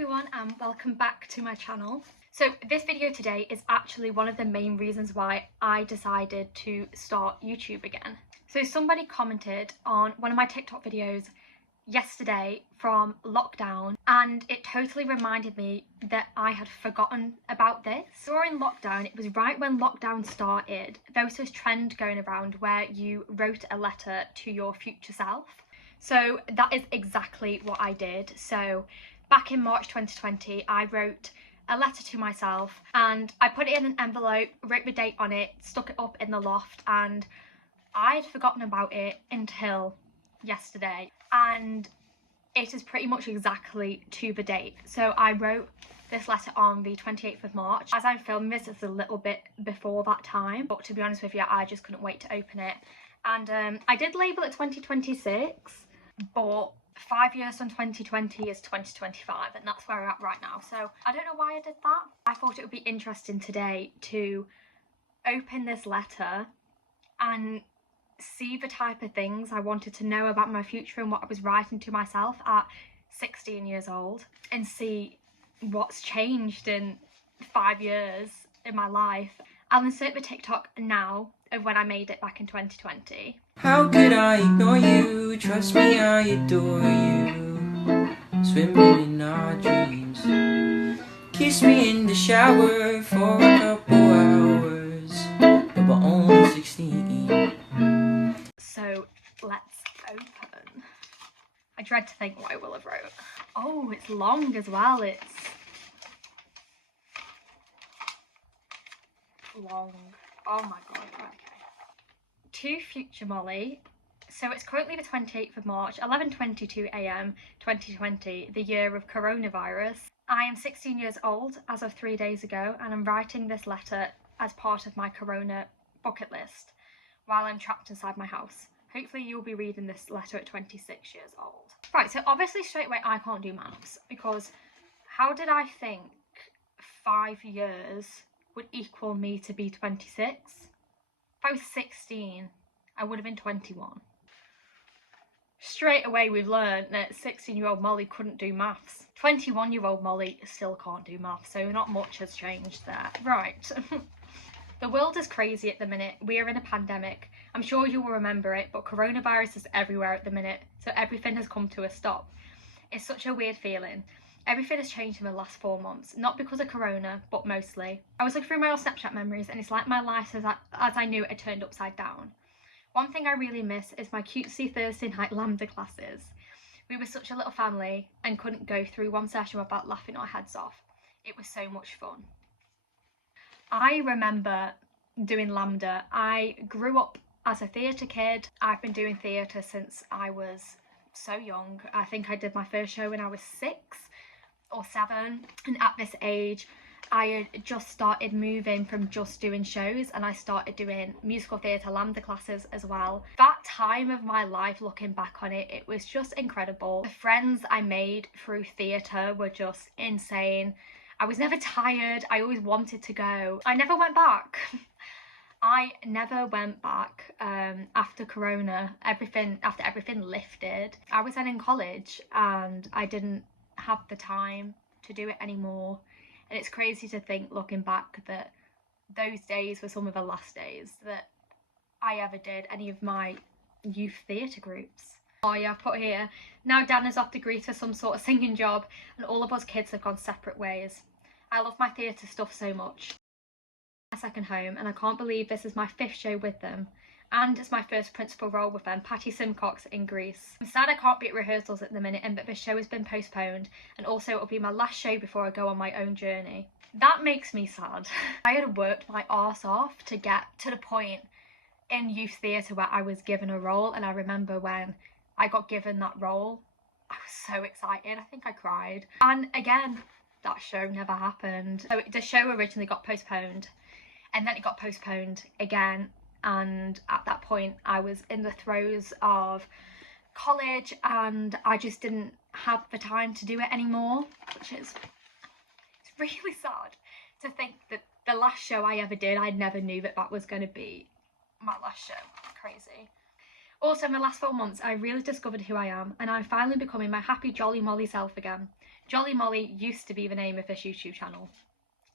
everyone and welcome back to my channel. So this video today is actually one of the main reasons why I decided to start YouTube again. So somebody commented on one of my TikTok videos yesterday from lockdown and it totally reminded me that I had forgotten about this. During lockdown, it was right when lockdown started, there was this trend going around where you wrote a letter to your future self. So that is exactly what I did. So back in March 2020, I wrote a letter to myself and I put it in an envelope, wrote the date on it, stuck it up in the loft, and I'd forgotten about it until yesterday. And it is pretty much exactly to the date. So I wrote this letter on the 28th of March. As I'm filming this, it's a little bit before that time, but to be honest with you, I just couldn't wait to open it. And I did label it 2026, but 5 years from 2020 is 2025, and that's where we're at right now. So I don't know why I did that. I thought it would be interesting today to open this letter and see the type of things I wanted to know about my future and what I was writing to myself at 16 years old, and see what's changed in 5 years in my life. I'll insert the TikTok now of when I made it back in 2020. How could I ignore you? Trust me, I adore you. Swimming in our dreams. Kiss me in the shower for a couple hours. But we're only 16. So let's open. I dread to think what I will have wrote. Oh, it's long as well. It's long. Oh my god. Okay. To future Molly. So it's currently the 28th of March, 11:22 AM 2020, the year of coronavirus. I am 16 years old as of 3 days ago, and I'm writing this letter as part of my corona bucket list while I'm trapped inside my house. Hopefully you'll be reading this letter at 26 years old. Right, so obviously straight away I can't do maths, because how did I think 5 years would equal me to be 26? If I was 16, I would have been 21. Straight away we've learned that 16-year-old Molly couldn't do maths. 21-year-old Molly still can't do maths, so not much has changed there. Right. The world is crazy at the minute. We are in a pandemic. I'm sure you will remember it, but coronavirus is everywhere at the minute, so everything has come to a stop. It's such a weird feeling. Everything has changed in the last 4 months, not because of corona, but mostly. I was looking through my old Snapchat memories and it's like my life as I knew it had turned upside down. One thing I really miss is my cutesy Thursday night Lambda classes. We were such a little family and couldn't go through one session without laughing our heads off. It was so much fun. I remember doing Lambda. I grew up as a theatre kid. I've been doing theatre since I was so young. I think I did my first show when I was 6 or 7, and at this age I had just started moving from just doing shows, and I started doing musical theatre Lambda classes as well. That time of my life, looking back on it, it was just incredible. The friends I made through theatre were just insane. I was never tired. I always wanted to go. I never went back. I never went back after corona, after everything lifted. I was then in college and I didn't have the time to do it anymore. And it's crazy to think, looking back, that those days were some of the last days that I ever did any of my youth theatre groups. Oh yeah, I've put here, now Dan is off to Greece for some sort of singing job and all of us kids have gone separate ways. I love my theatre stuff so much. My second home, and I can't believe this is my 5th show with them, and it's my first principal role with them, Patty Simcox, in Greece. I'm sad I can't be at rehearsals at the minute and that the show has been postponed, and also it'll be my last show before I go on my own journey. That makes me sad. I had worked my arse off to get to the point in youth theatre where I was given a role, and I remember when I got given that role, I was so excited. I think I cried. And again, that show never happened. So the show originally got postponed, and then it got postponed again, and at that point I was in the throes of college and I just didn't have the time to do it anymore, which is, it's really sad to think that the last show I ever did, I never knew that that was going to be my last show. Crazy. Also, in the last 4 months I really discovered who I am, and I'm finally becoming my happy jolly Molly self again. Jolly Molly used to be the name of this YouTube channel.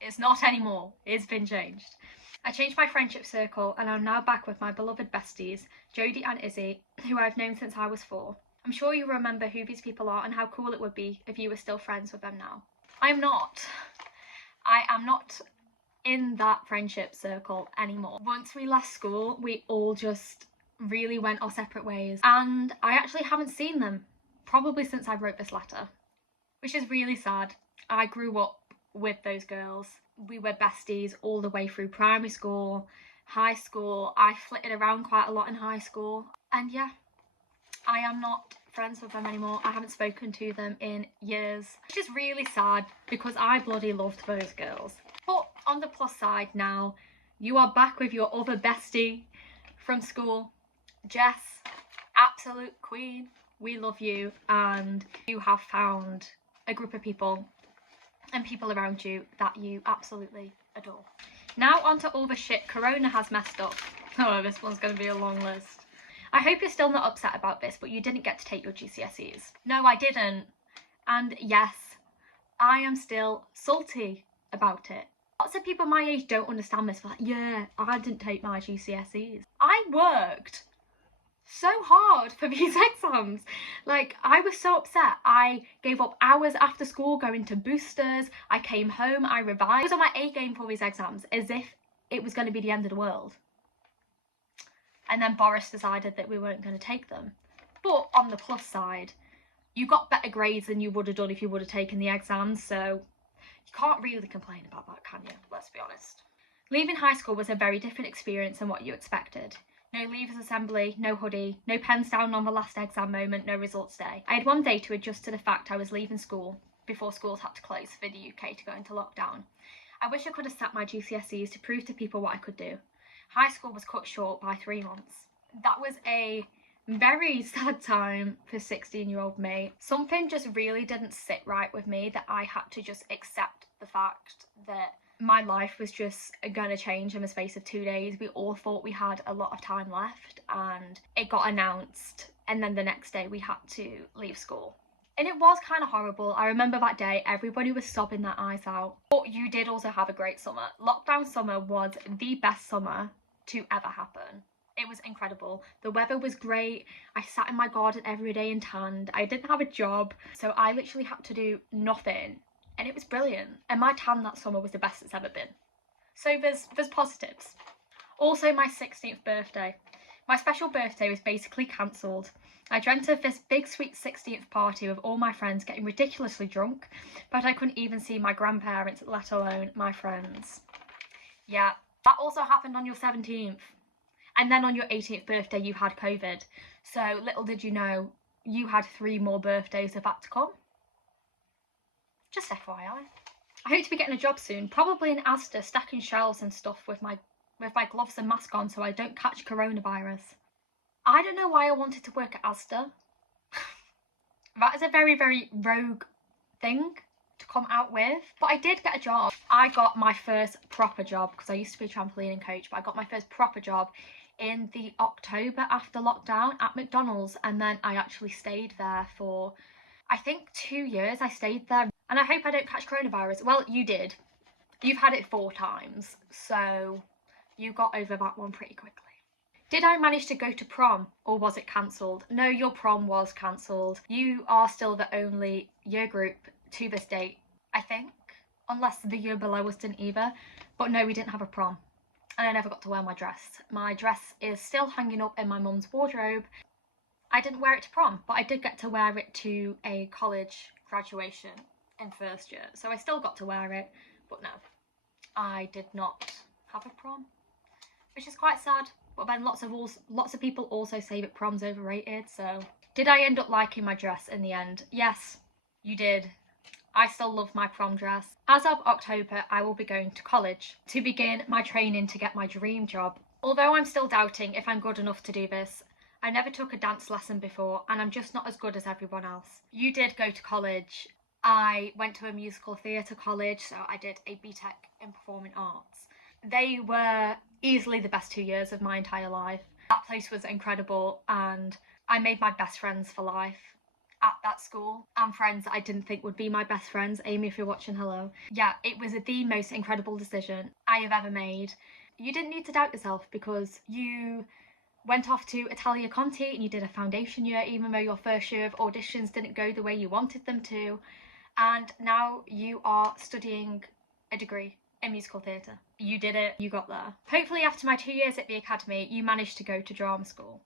It's not anymore, it's been changed. I changed my friendship circle and I'm now back with my beloved besties, Jodie and Izzy, who I've known since I was 4. I'm sure you remember who these people are and how cool it would be if you were still friends with them now. I am not in that friendship circle anymore. Once we left school, we all just really went our separate ways, and I actually haven't seen them probably since I wrote this letter, which is really sad. I grew up with those girls. We were besties all the way through primary school, high school. I flitted around quite a lot in high school, and yeah, I am not friends with them anymore. I haven't spoken to them in years, which is really sad because I bloody loved those girls. But on the plus side now, you are back with your other bestie from school, Jess, absolute queen. We love you, and you have found a group of people and people around you that you absolutely adore. Now onto all the shit Corona has messed up. Oh, this one's going to be a long list. I hope you're still not upset about this, but you didn't get to take your GCSEs. No, I didn't. And yes, I am still salty about it. Lots of people my age don't understand this. Like, yeah, I didn't take my GCSEs. I worked so hard for these exams. Like, I was so upset. I gave up hours after school going to boosters. I came home, I revised. I was on my A game for these exams as if it was going to be the end of the world. And then Boris decided that we weren't going to take them. But on the plus side, you got better grades than you would have done if you would have taken the exams, so you can't really complain about that, can you? Let's be honest. Leaving high school was a very different experience than what you expected. No leavers assembly, no hoodie, no pens down on the last exam moment, no results day. I had one day to adjust to the fact I was leaving school before schools had to close for the UK to go into lockdown. I wish I could have sat my GCSEs to prove to people what I could do. High school was cut short by 3 months. That was a very sad time for 16-year-old me. Something just really didn't sit right with me, that I had to just accept the fact that my life was just gonna change in the space of 2 days. We all thought we had a lot of time left, and it got announced, and then the next day we had to leave school. And it was kind of horrible. I remember that day, everybody was sobbing their eyes out. But you did also have a great summer. Lockdown summer was the best summer to ever happen. It was incredible. The weather was great. I sat in my garden every day and tanned. I didn't have a job, so I literally had to do nothing. And it was brilliant. And my tan that summer was the best it's ever been. So there's positives. Also, my 16th birthday. My special birthday was basically cancelled. I dreamt of this big sweet 16th party with all my friends getting ridiculously drunk, but I couldn't even see my grandparents, let alone my friends. Yeah, that also happened on your 17th. And then on your 18th birthday you had COVID. So little did you know, you had 3 more birthdays of that to come. Just FYI. I hope to be getting a job soon, probably in Asda, stacking shelves and stuff with my gloves and mask on so I don't catch coronavirus. I don't know why I wanted to work at Asda. That is a very, very rogue thing to come out with. But I did get a job. I got my first proper job, because I used to be a trampolining coach, but I got my first proper job in the October after lockdown at McDonald's, and then I actually stayed there for, I think, 2 years. I stayed there, and I hope I don't catch coronavirus. Well, you did. You've had it 4 times, so you got over that one pretty quickly. Did I manage to go to prom, or was it cancelled? No, your prom was cancelled. You are still the only year group to this date, I think, unless the year below us didn't either. But no, we didn't have a prom, and I never got to wear my dress. My dress is still hanging up in my mum's wardrobe. I didn't wear it to prom, but I did get to wear it to a college graduation in first year, so I still got to wear it. But no, I did not have a prom, which is quite sad. But then lots of people also say that prom's overrated, so. Did I end up liking my dress in the end? Yes, you did. I still love my prom dress. As of October, I will be going to college to begin my training to get my dream job. Although I'm still doubting if I'm good enough to do this, I never took a dance lesson before, and I'm just not as good as everyone else. You did go to college. I went to a musical theatre college, so I did a BTEC in Performing Arts. They were easily the best 2 years of my entire life. That place was incredible, and I made my best friends for life. at that school, and friends that I didn't think would be my best friends. Amy, if you're watching, hello. Yeah, it was the most incredible decision I have ever made. You didn't need to doubt yourself because you went off to Italia Conti and you did a foundation year, even though your first year of auditions didn't go the way you wanted them to. And now you are studying a degree in musical theatre. You did it, you got there. Hopefully after my 2 years at the academy, you managed to go to drama school.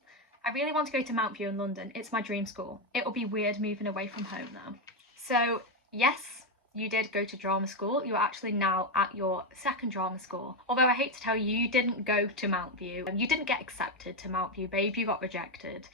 I really want to go to Mountview in London. It's my dream school. It'll be weird moving away from home now. So yes, you did go to drama school. You're actually now at your second drama school. Although I hate to tell you, you didn't go to Mountview. You didn't get accepted to Mountview, babe. You got rejected.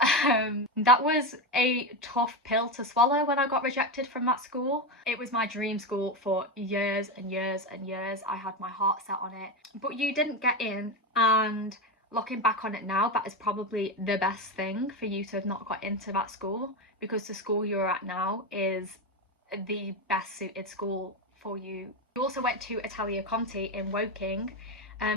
That was a tough pill to swallow when I got rejected from that school. It was my dream school for years and years and years. I had my heart set on it. But you didn't get in, and looking back on it now, that is probably the best thing for you to have not got into that school, because the school you're at now is the best suited school for you. You also went to Italia Conti in Woking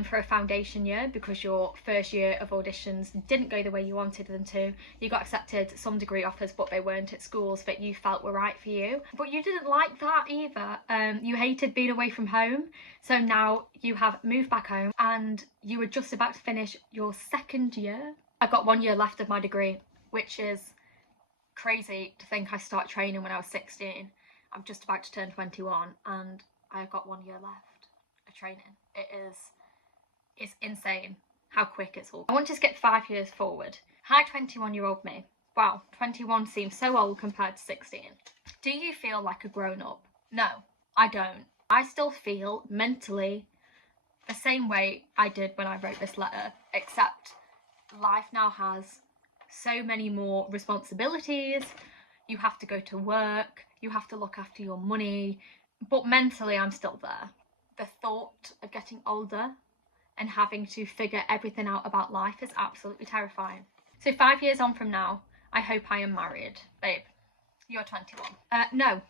for a foundation year because your first year of auditions didn't go the way you wanted them to. You got accepted some degree offers, but they weren't at schools that you felt were right for you. But you didn't like that either. You hated being away from home. So now you have moved back home and you were just about to finish your second year. I've got 1 year left of my degree, which is crazy to think I started training when I was 16. I'm just about to turn 21 and I've got 1 year left of training. It's insane how quick it's all. I want to skip 5 years forward. Hi 21-year-old me. Wow, 21 seems so old compared to 16. Do you feel like a grown-up? No, I don't. I still feel mentally the same way I did when I wrote this letter, except life now has so many more responsibilities. You have to go to work, you have to look after your money, but mentally I'm still there. The thought of getting older and having to figure everything out about life is absolutely terrifying. So 5 years on from now, I hope I am married. Babe, you're 21. No,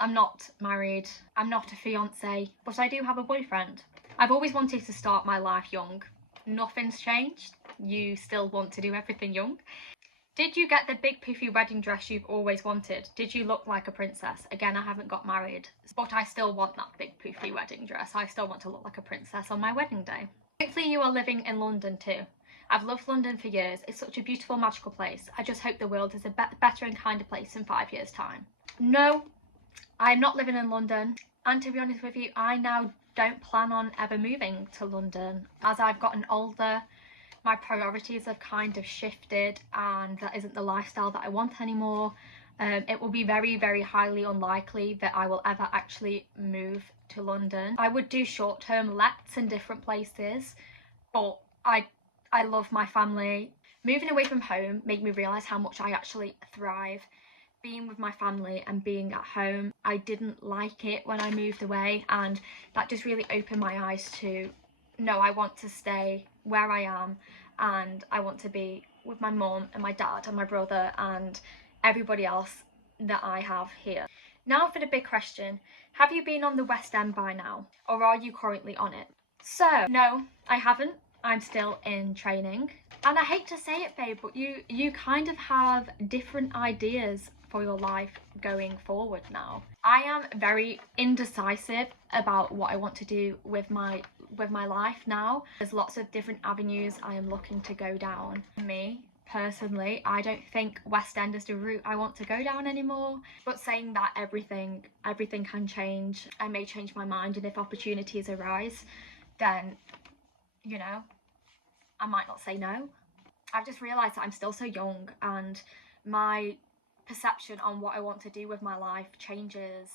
I'm not married. I'm not a fiance, but I do have a boyfriend. I've always wanted to start my life young. Nothing's changed. You still want to do everything young. Did you get the big poofy wedding dress you've always wanted? Did you look like a princess? Again, I haven't got married, but I still want that big poofy wedding dress. I still want to look like a princess on my wedding day. Hopefully you are living in London too. I've loved London for years. It's such a beautiful, magical place. I just hope the world is a better and kinder place in 5 years' time. No, I'm not living in London. And to be honest with you, I now don't plan on ever moving to London. As I've gotten older, my priorities have kind of shifted and that isn't the lifestyle that I want anymore. It will be very, very highly unlikely that I will ever actually move to London. I would do short-term lets in different places, but I love my family. Moving away from home made me realise how much I actually thrive being with my family and being at home. I didn't like it when I moved away, and that just really opened my eyes to, no, I want to stay where I am and I want to be with my mum and my dad and my brother and everybody else that I have here. Now for the big question, have you been on the West End by now, or are you currently on it? So, no, I haven't. I'm still in training. And I hate to say it, babe, but you kind of have different ideas for your life going forward now. I am very indecisive about what I want to do with my life now. There's lots of different avenues I am looking to go down. Me, personally, I don't think West End is the route I want to go down anymore. But saying that, everything can change. I may change my mind, and if opportunities arise, then, you know, I might not say no. I've just realised that I'm still so young, and my perception on what I want to do with my life changes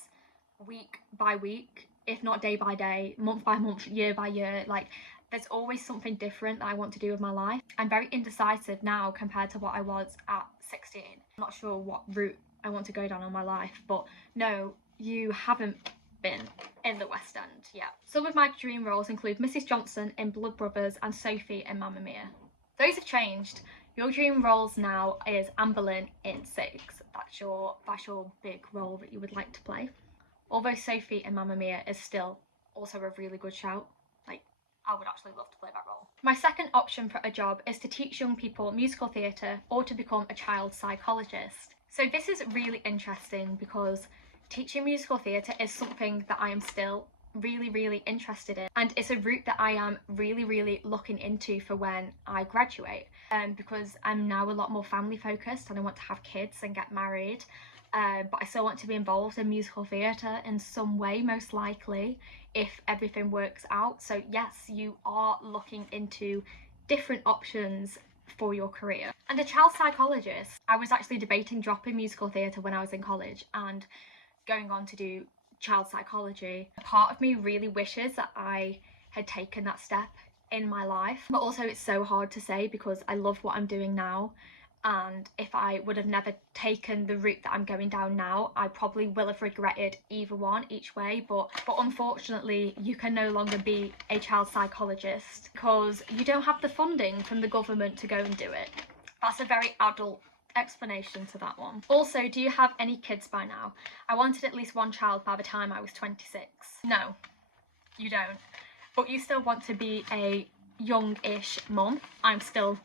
week by week, if not day by day, month by month, year by year. Like, there's always something different that I want to do with my life. I'm very indecisive now compared to what I was at 16. I'm not sure what route I want to go down in my life, but no, you haven't been in the West End yet. Some of my dream roles include Mrs. Johnson in Blood Brothers and Sophie in Mamma Mia. Those have changed. Your dream roles now is Anne Boleyn in Six. That's your big role that you would like to play. Although Sophie in Mamma Mia is still also a really good shout. Like, I would actually love to play that role. My second option for a job is to teach young people musical theatre or to become a child psychologist. So this is really interesting because teaching musical theatre is something that I am still really interested in, and it's a route that I am really looking into for when I graduate, because I'm now a lot more family focused and I want to have kids and get married, but I still want to be involved in musical theatre in some way, most likely, if everything works out. So yes, you are looking into different options for your career. And a child psychologist, I was actually debating dropping musical theatre when I was in college and going on to do child psychology. Part of me really wishes that I had taken that step in my life, but also it's so hard to say because I love what I'm doing now, and if I would have never taken the route that I'm going down now, I probably will have regretted either one each way. But unfortunately you can no longer be a child psychologist because you don't have the funding from the government to go and do it. That's a very adult explanation to that one. Also, do you have any kids by now? I wanted at least one child by the time I was 26. No, you don't. But you still want to be a young-ish mum. I'm still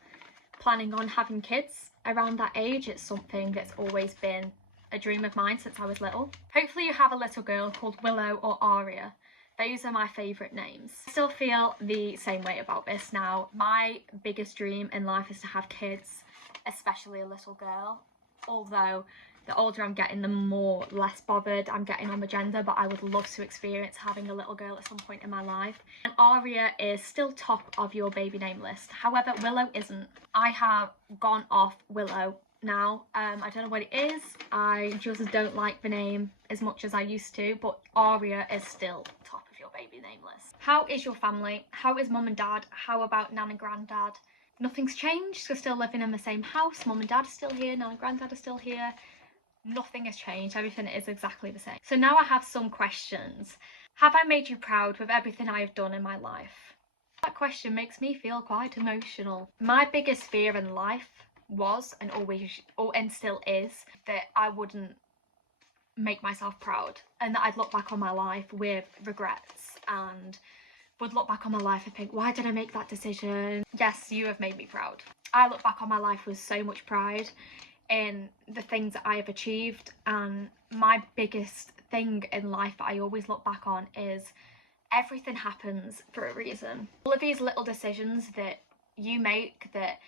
planning on having kids around that age. It's something that's always been a dream of mine since I was little. Hopefully you have a little girl called Willow or Aria. Those are my favourite names. I still feel the same way about this now. My biggest dream in life is to have kids, especially a little girl, although the older I'm getting, the more less bothered I'm getting on the gender, but I would love to experience having a little girl at some point in my life. And Aria is still top of your baby name list, however Willow isn't. I have gone off Willow now. I don't know what it is, I just don't like the name as much as I used to, but Aria is still top of your baby name list. How is your family? How is mum and dad? How about nan and granddad? Nothing's changed. We're still living in the same house. Mum and dad are still here. Nan and granddad are still here. Nothing has changed. Everything is exactly the same. So now I have some questions. Have I made you proud with everything I have done in my life? That question makes me feel quite emotional. My biggest fear in life was and still is that I wouldn't make myself proud and that I'd look back on my life with regrets and would look back on my life and think, why did I make that decision? Yes, you have made me proud. I look back on my life with so much pride in the things that I have achieved, and my biggest thing in life that I always look back on is everything happens for a reason. All of these little decisions that you make that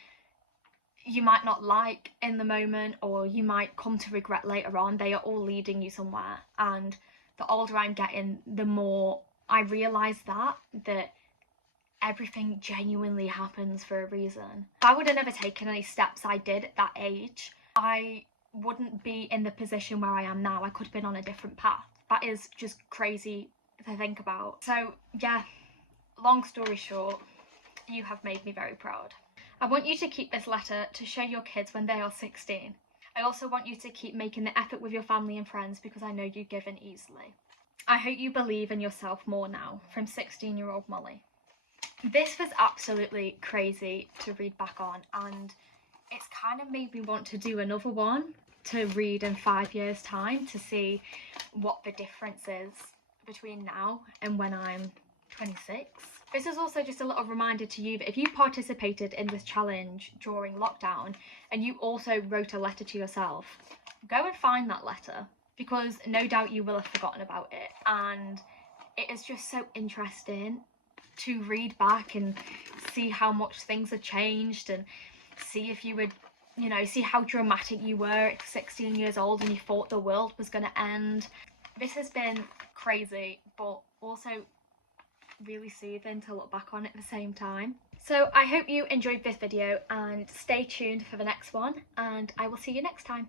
you might not like in the moment or you might come to regret later on, they are all leading you somewhere. And the older I'm getting, the more I realise that everything genuinely happens for a reason. If I would have never taken any steps I did at that age, I wouldn't be in the position where I am now. I could have been on a different path. That is just crazy to think about. So yeah, long story short, you have made me very proud. I want you to keep this letter to show your kids when they are 16. I also want you to keep making the effort with your family and friends because I know you give in easily. I hope you believe in yourself more now, from 16-year-old Molly. This was absolutely crazy to read back on, and it's kind of made me want to do another one to read in 5 years' time to see what the difference is between now and when I'm 26. This is also just a little reminder to you that if you participated in this challenge during lockdown and you also wrote a letter to yourself, go and find that letter because no doubt you will have forgotten about it, and it is just so interesting to read back and see how much things have changed and see if you would, you know, see how dramatic you were at 16 years old and you thought the world was going to end. This has been crazy, but also really soothing to look back on at the same time. So I hope you enjoyed this video and stay tuned for the next one, and I will see you next time.